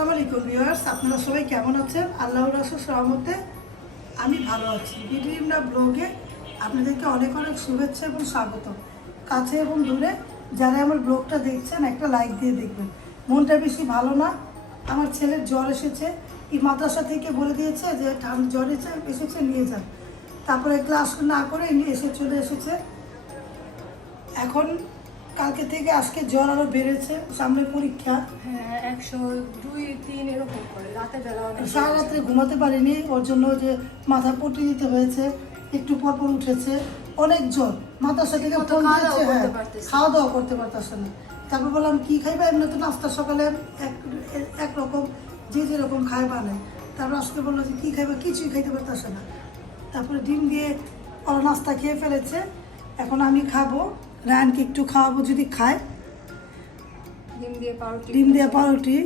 আসসালামু আলাইকুম ভিউয়ার্স, আপনারা সবাই কেমন আছেন? আল্লাহর রাসুল সহমতে আমি ভালো আছি। বিডিএমরা ব্লগে আপনাদেরকে অনেক অনেক শুভেচ্ছা এবং স্বাগত। কাছে এবং দূরে যারা আমার ব্লগটা দেখছেন, একটা লাইক দিয়ে দেখবেন। মনটা বেশি ভালো না? আমার ছেলের জ্বর এসেছে। এই মাদ্রাসা থেকে বলে দিয়েছে যে ঠান্ডা জ্বর এসে, এসেছে, নিয়ে যান। তারপরে ক্লাস না করে এসে চলে এসেছে। এখন কালকে থেকে আজকে জ্বর আরও বেড়েছে সামনে পরীক্ষা। হ্যাঁ একশো দুই তিন এরকম করে রাতের বেলা সারা রাত্রে ঘুমাতে পারিনি ওর জন্য যে মাথা পটি দিতে হয়েছে একটু পর পর উঠেছে অনেক জ্বর। ঠিকমতো ফোন খাওয়া দিয়েছে দাওয়া হ্যাঁ। খাওয়া দাওয়া করতে পারতেছে না। তারপর বললাম কি খাইবা? এমনি তো নাস্তা সকালে এক একরকম যে যেরকম খায় বানায় তারপর আজকে বলল যে কী খাইবা? কিছুই খাইতে পারতেছে না। তারপরে ডিম দিয়ে ওরা নাস্তা খেয়ে ফেলেছে। এখন আমি খাব। রায়নকে একটু খাওয়াবো যদি খায়। ডিম দিয়ে পাউরুটি। ডিম দিয়ে পাউরুটি।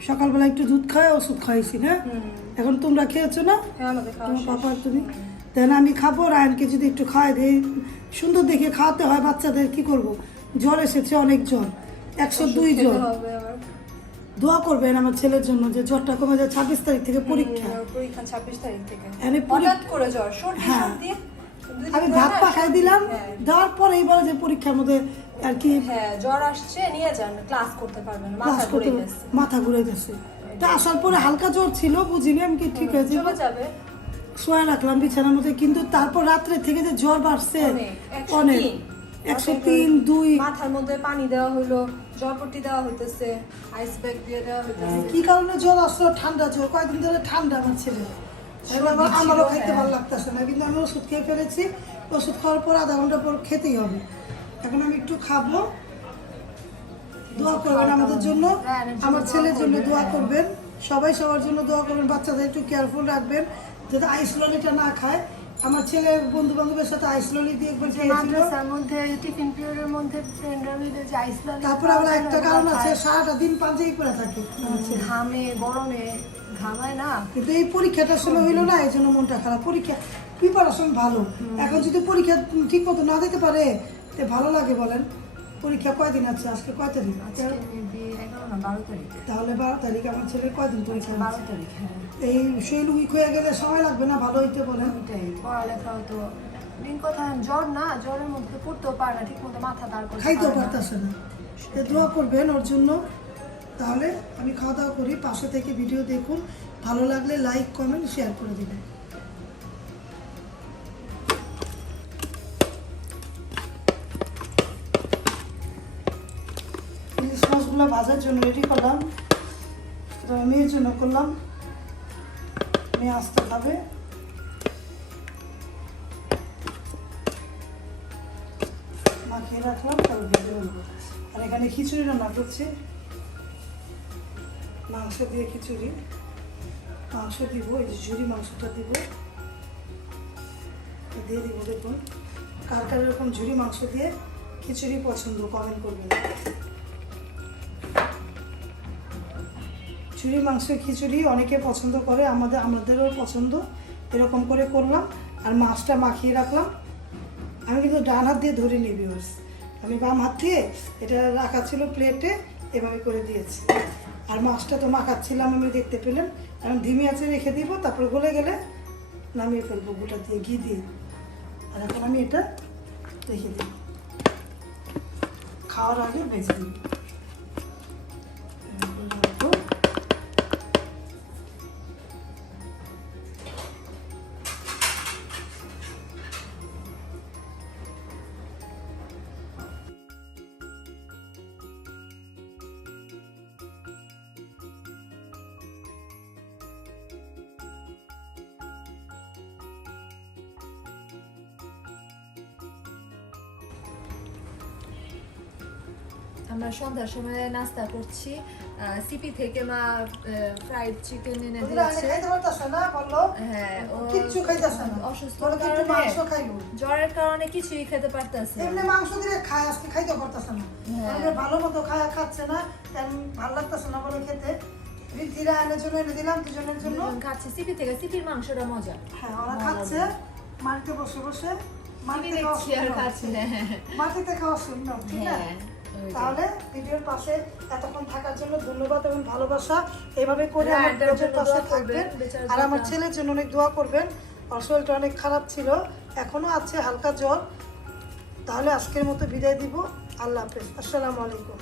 সকালবেলা একটু দুধ খায় ওষুধ খাইছি না? এখন তোমরা খেয়েছো না? হ্যাঁ তোমার। পাপা তুমি? দেন আমি খাব রায়নকে যদি একটু খাওয়াই দিই সুন্দর দেখে খাওয়াতে হয় বাচ্চাদের কি করব? জ্বর এসেছে অনেক জ্বর। একশো দুই জ্বর। দোয়া করবেন আমার ছেলের জন্য যে জ্বরটা কমে যায় ছাব্বিশ তারিখ থেকে পরীক্ষা। পরীক্ষা ছাব্বিশ তারিখ থেকে। করে জ্বর সর্দি। হ্যাঁ। আমি ভাত না, দিলাম হ্যাঁ। দেওয়ার পরে এবারে যে পরীক্ষার মধ্যে আর কি হ্যাঁ জ্বর আসছে নিয়ে যান ক্লাস করতে পারবেন মাথা ঘুরে গেছে। মাথা ঘুরে গেছে। তা আসার পরে হালকা জ্বর ছিল বুঝিনি আমি কি ঠিক হয়েছে চলে যাবে। শোয়া রাখলাম বিছানার মধ্যে কিন্তু তারপর রাত্রে থেকে যে জ্বর বাড়ছে অনেক, একশো তিন। তিন দুই। মাথার মধ্যে পানি দেওয়া হলো জলপট্টি দেওয়া হইতেছে আইস ব্যাগ দিয়ে দেওয়া হইতেছে। কি কারণে জ্বর আসলো? ঠান্ডা জ্বর কয়েকদিন ধরে ঠান্ডা আমার ছেলে। এবার ছিল, আমারও খাইতে হ্যাঁ। ভালো লাগতেছে না কিন্তু আমি ওষুধ খেয়ে ফেলেছি। ওষুধ খাওয়ার পর আধা ঘণ্টা পর খেতেই হবে। এখন আমি একটু খাব। দোয়া করবেন আমাদের জন্য। আমার ছেলের জন্য দোয়া হ্যাঁ। করবেন। সবাই সবার জন্য দোয়া করবেন বাচ্চাদের একটু কেয়ারফুল রাখবেন যাতে না খায়। আমার ছেলের বন্ধু বান্ধবের সাথে আইসলনি দিয়ে একবার খেয়েছিল। মধ্যে টিফিন পিরিয়ডের মধ্যে ফ্রেন্ডরা মিলে যে আইসল্যান্ড তারপরে আবার একটা কারণ আছে সারাটা দিন পাঞ্জাবি পরে থাকে। ছেলে। ঘামে গরমে। ঘামায় না। কিন্তু এই পরীক্ষাটার সময় হইল না এই জন্য মনটা খারাপ। পরীক্ষা প্রিপারেশন ভালো। এখন যদি পরীক্ষা ঠিক মতো না দিতে পারে তে ভালো লাগে বলেন। পরীক্ষা কয়দিন আছে? আজকে কয় তারিখ? তাহলে বারো তারিখ আমার ছেলের কয়দিন পরীক্ষা বারো তারিখ। এই শরীর উইক হয়ে গেলে সময় লাগবে না ভালো হইতে বলেন। পড়ালেখাও তো মেন কথা জ্বর না জ্বরের মধ্যে পড়তেও পারে না ঠিক মতো মাথা দাঁড় করতে খাইতেও। পারতেছে না। দোয়া করবেন ওর জন্য। তাহলে আমি খাওয়া দাওয়া করি, পাশে থেকে ভিডিও দেখুন। ভালো লাগলে লাইক কমেন্ট শেয়ার করে দেবেন। ইলিশ মাছগুলো ভাজার জন্য রেডি করলাম। মেয়ের জন্য করলাম। মেয়ে আসতে খাবে। মাখিয়ে রাখলাম, তারপর আর এখানে খিচুড়ি রান্না করছি। মাংস দিয়ে খিচুড়ি। মাংস দিব, এই যে ঝুরি মাংসটা দিব। দিয়ে দিব, দেখুন। কার কার এরকম ঝুরি মাংস দিয়ে খিচুড়ি পছন্দ কমেন্ট করবেন। ঝুরি মাংস, খিচুড়ি অনেকে পছন্দ করে, আমাদের, আমাদেরও পছন্দ। এরকম করে করলাম, আর মাছটা মাখিয়ে রাখলাম। আমি কিন্তু ডান হাত দিয়ে ধরে ভিউয়ার্স আমি বাম হাত দিয়ে, এটা রাখা ছিল প্লেটে এভাবে করে দিয়েছি। আর মাছটা তো মাখাচ্ছিলাম, আমি দেখতে পেলাম এখন ধিমি আছে, রেখে দিব, তারপর গলে গেলে নামিয়ে ফেলব, গোটা দিয়ে ঘি দিয়ে। আর এখন আমি এটা রেখে দিই খাওয়ার আগে ভেজে দিই আমরা সন্ধ্যার সময় নাস্তা করছি। সিপি থেকে মা ফ্রাইড চিকেন এনে দিয়েছে। না হ্যাঁ ও কিচ্ছু খাইতেছে না। অসুস্থ বলে কি একটু কারণে মাংস খাইলো। জ্বরের কারণে কিছুই খেতে পারতেছে এমনি মাংস দিলে খায় আজকে খাইতে পারতেছে না। হ্যাঁ। ভালো মতো খায় খাচ্ছে না ভালো লাগতেছে না বলে খেতে। রিদ্ধিরা এনে জন্য এনে দিলাম দুজনের জন্য। খাচ্ছি। সিপি থেকে সিপির মাংসটা মজা। হ্যাঁ ওরা খাচ্ছে। মাটিতে বসে বসে। মাটিতে খাওয়া হ্যাঁ মাটিতে খাওয়া ঠিক না? হ্যাঁ তাহলে ভিডিওর পাশে এতক্ষণ থাকার জন্য ধন্যবাদ এবং ভালোবাসা। এভাবে করে আর আমার পাশে থাকবেন। আর আমার ছেলের জন্য অনেক দোয়া করবেন। ওর শরীরটা অনেক খারাপ ছিল এখনও আছে হালকা জ্বর। তাহলে আজকের মতো বিদায় দিব। আল্লাহ হাফেজ। আসসালামু আলাইকুম।